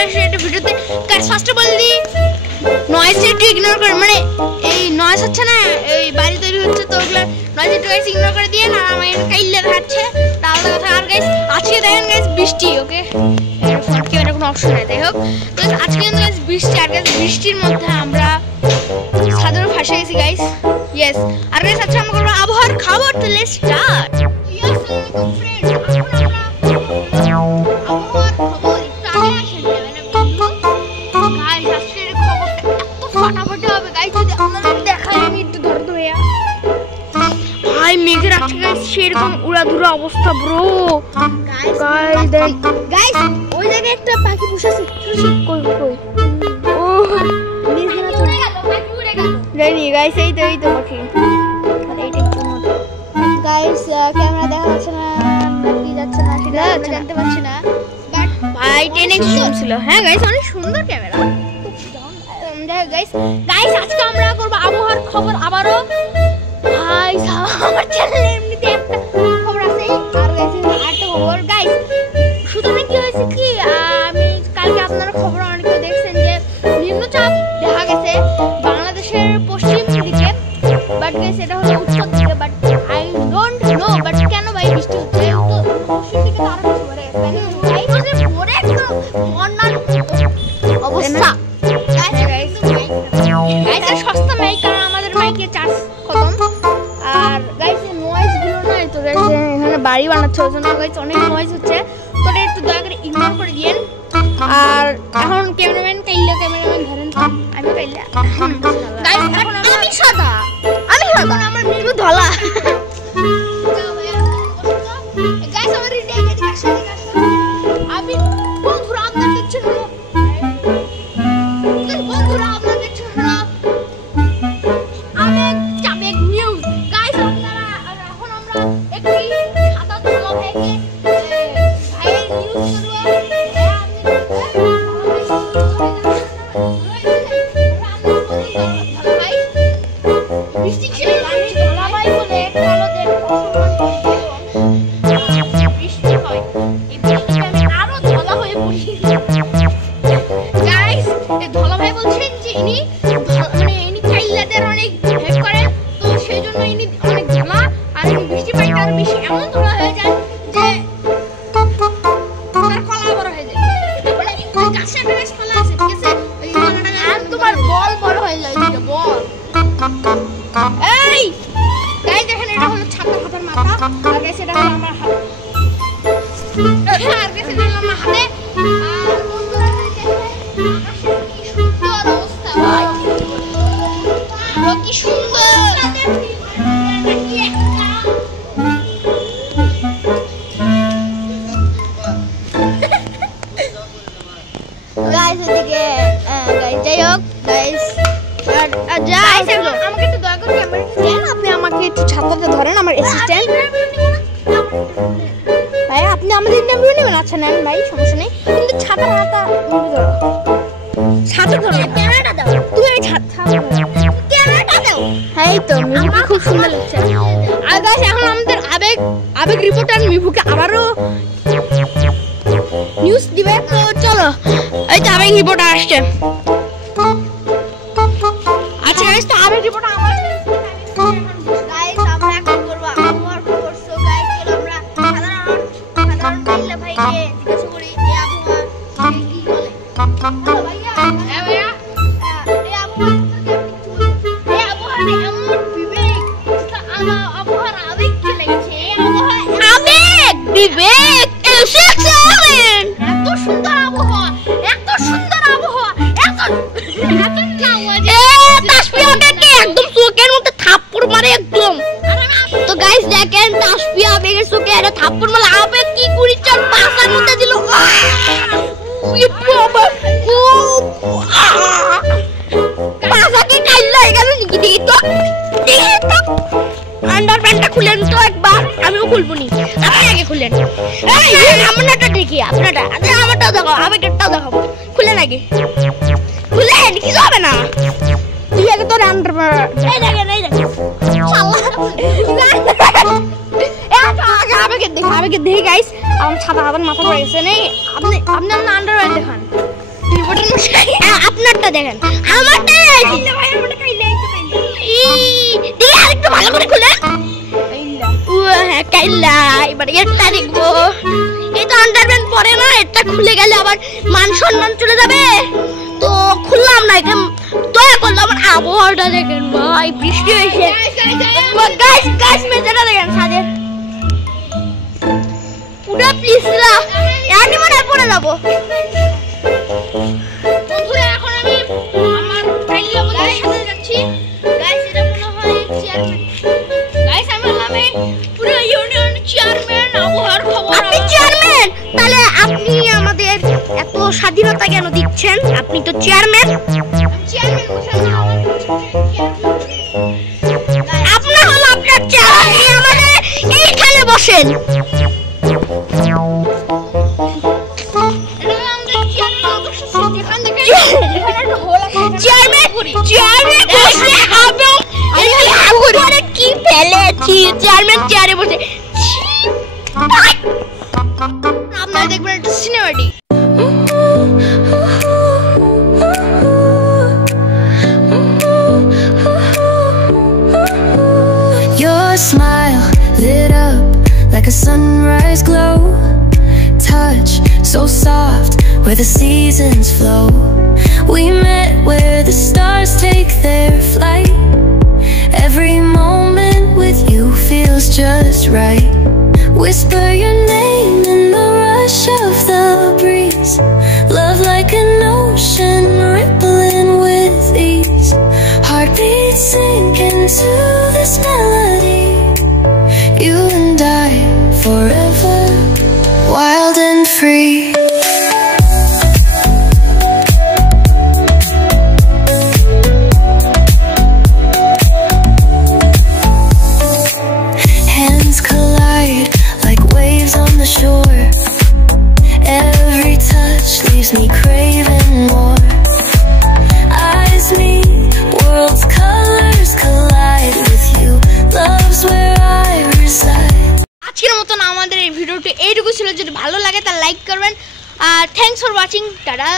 চলে আসছে একটা ভিডিওতে। Guys first of all the noise একটু ইগনোর করে, মানে এই নয়েজ হচ্ছে না, এই বাড়ি তৈরি হচ্ছে তো ওগুলো নয়েজ একটু গাইস ইগনোর করে দিয়ে না। আমার কাইল্লা দেখাচ্ছে আলাদা কথা। আর গাইস আজকে দেখেন গাইস বৃষ্টি, ওকে ফটকে মানে কোনো অপশন নাই। যাই হোক গাইস আজকে কিন্তু গাইস বৃষ্টি, আর গাইস বৃষ্টির মধ্যে আমরা সাদর ফাঁসে গেছি গাইস। ইয়েস, আর গাইস আজকে আমরা করবো আবহাওয়ার খবর। তো লেটস স্টার্ট। মেঘের আজকে গাইস সেরকম উড়াধুরা অবস্থা ব্রো। গাইস দেখ গাইস ওই জায়গায় একটা পাখি বসেছে। কই কই ও মেঘের উড়ে গেল, পাখি উড়ে গেল। জানি গাইস এই তো পাখি। আর এইটা একটু মতো গাইস ক্যামেরা দেখা যাচ্ছে না, কি যাচ্ছে না সেটা জানতে পারছি না। বাট ভাই 10x জুম ছিল। হ্যাঁ গাইস অনেক সুন্দর ক্যামেরা। গাইস আজকে আমরা করব আবহাওয়ার খবর আবারও। ভাই আমার চ্যানেলে এমনিতে একটা খবর আছে, আর গাইস আরেকটা খবর। গাইস শুধু কি হয়েছে কি, আমি কালকে আপনারা খবর অনেকে দেখছেন যে নিম্নচাপ দেখা গেছে বাংলাদেশের পশ্চিম দিকে, বাট গাইস এটা হলো উত্তর দিকে। But I don't know but কেন ভাই বৃষ্টি হচ্ছে, তো পশ্চিম দিকে তো আরো বেশি পড়ে গেছে। ভাই বলছে পড়ে একটু বন্যার অবস্থা। গাইস সস্তা মাইক, কারণ আমাদের মাইকে চার্জ খতম। আর গাইস এই নয়েজ গুলো নাই তো গাইস এখানে বাড়ি বানাচ্ছে ওই জন্য গাইস অনেক নয়েজ হচ্ছে, তো এটা একটু দয়া করে ইগনোর করে দিয়েন। আর এখন ক্যামেরাম্যান ধরেন, আমি কাইল্লা গাইস এখন আমি সাদা, আমার নির্ভু ধলা। গাইস আমার রেডি হয়ে গেছে। আমি বন্ধুরা আপনারা দেখছেন, বন্ধুরা আপনারা দেখছেন আবেগ নিউজ। গাইস আপনারা এখন আমরা একটি সাদা ধলা থেকে ভাইয়ের নিউজ বৃষ্টি ছিল ধলা ভাই বলে কালোদের বৃষ্টি হয়, এই বৃষ্টিতে আমি আরো ধলা হয়ে পড়ি। গাইস এই ধলা ভাই বলছেন যে ইনি চাইল্লাদের অনেক হেল্প করেন, তো সেই জন্য ইনি অনেক ধলা, আর ইনি বৃষ্টি পাইতে আরো বেশি এমন ধলা হয়ে যায় যে তার কলা বড় হয়ে যায়। মানে গাছে একটা গাছ কলা আছে, ঠিক আছে, ওই কলাটা আর তোমার বল বড় হয়ে যায়, এটা বল। এই গাইস দেখেন এটা হলো ছাতা হাতের মাথা, আর গাইস এটা হলো আমার হাত, আর গাইস এটা হলো আমার হাতে। আর বন্ধুরা দেখেন আকাশের কি সুন্দর অবস্থা, ভাই কি সুন্দর। গাইস এদিকে গাইস যাই হোক গাইস আমাকে একটু দয়া করে ক্যামেরা দেন, আপনি আমাকে একটু ছাতাটা ধরেন, আমার অ্যাসিস্ট্যান্ট ভাই। আপনি আমাদের ইন্টারভিউ নেবেন? আচ্ছা নেন ভাই, সমস্যা নেই, কিন্তু ছাতার হাতা ছাতা ধরো, ক্যামেরাটা দাও তুমি, ক্যামেরাটা দাও। হ্যাঁ এই তো মিভুকে খুব সুন্দর লাগছে। আর গাইস এখন আমাদের আবেগ রিপোর্টার মিভুকে আবারও নিউজ দিবে, তো চলো এই তো আবেগ রিপোর্টার আসছে। আচ্ছা গাইস তো আবেগ রিপোর্টার আমার গাইস আমরা এখন করব আবহাওয়ার খবর। সো গাইস চলো আমরা সাধারণ কাইল্লা ভাইকে জিজ্ঞাসা করি এই আবহাওয়া কি বলে। হ্যালো ভাইয়া। হ্যাঁ ভাইয়া, এই আবহাওয়া এমন বিবেক, আবহাওয়ার আবেগ চলে গেছে। এই আবেগ বিবেক এসেছেন, এত সুন্দর আবহাওয়া, এত সুন্দর আবহাওয়া, এত তাসফিয়া আবেগকে একদম চোখের মধ্যে থাপ্পড় মারে একদম। তো গাইস দেখেন তাসফিয়া আবেগের চোখে একটা থাপ্পড় মারলে আবেগ কি করি চার পাশার মধ্যে দিল। পাশাকে কাইল্লা গেল নাকি, দেখি তো আন্ডারপ্যান্টটা খুলেন তো একবার, আমিও খুলবো নি, আপনি আগে খুলেন। আপনারটা দেখি, আপনারটা আমারটাও দেখাও, আবেগেরটাও দেখাবো, খুলেন আগে, খুলেন কিছু হবে না। তুই আগে তোর আন্ডারপ্যান্ট এই দেখেন, এই দেখেন আবেগের দেখি গাইস, আমার ছাতা হাতের মাথা পড়ে গেছে। নেই আপনি আপনার আন্ডারপ্যান্ট দেখান। রিপোর্টার মশাই আপনারটা দেখেন, আমারটা কাইলা ভাই, আমারটা কাইলা এই তো কাইলা। দেখি আরেকটু ভালো করে খুলে। হ্যাঁ কাইলা, এবারে এটা দেখবো। এই তো আন্ডারপ্যান্ট পরে না, এটা খুলে গেলে আবার মান সম্মান চলে যাবে, তো খুললাম না। একদম দয়া করলে আমার আবহাওয়াটা দেখেন ভাই, বৃষ্টি হয়েছে। গাইস গাইস মেজাটা দেখেন ছাদের পুরো পিছলা, এখানে মনে হয় পড়ে যাবো। বন্ধুরা এখন আমি আমার কাইলা বন্ধুদের সাথে যাচ্ছি। গাইস এটা মনে হয় চেয়ারম্যান। গাইস আমি হলাম পুরো ইউনিয়ন চেয়ারম্যান, আবহাওয়ার খবর। আপনি চেয়ারম্যান? তাহলে আপনি আমাদের এত স্বাধীনতা কেন দিচ্ছেন? আপনি তো চেয়ারম্যান। চেয়ারম্যান আপনার হলো আপনার চেয়ারম্যান, আমাদের এইখানে বসেন। কি ফেলেছি চেয়ারম্যান চেয়ারে বসে। আপনারা দেখবেন একটা cinematic. Your smile lit up like a sunrise glow, touch so soft where the seasons flow. We met where the stars take their flight. Every moment with you feels just right. Whisper your name in the rush of the breeze. Love like an ocean rippling with ease. Heartbeats sink into this melody. You and I forever, wild and free. Hands collide like waves on the shore. Every touch leaves me craving more. Eyes meet, world's colors collide with you. Love's where I reside. আজকের মতন আমাদের এই ভিডিওটি এইটুকু ছিল। যদি ভালো লাগে তাহলে লাইক করবেন, আর থ্যাঙ্কস ফর ওয়াচিং। টাটা।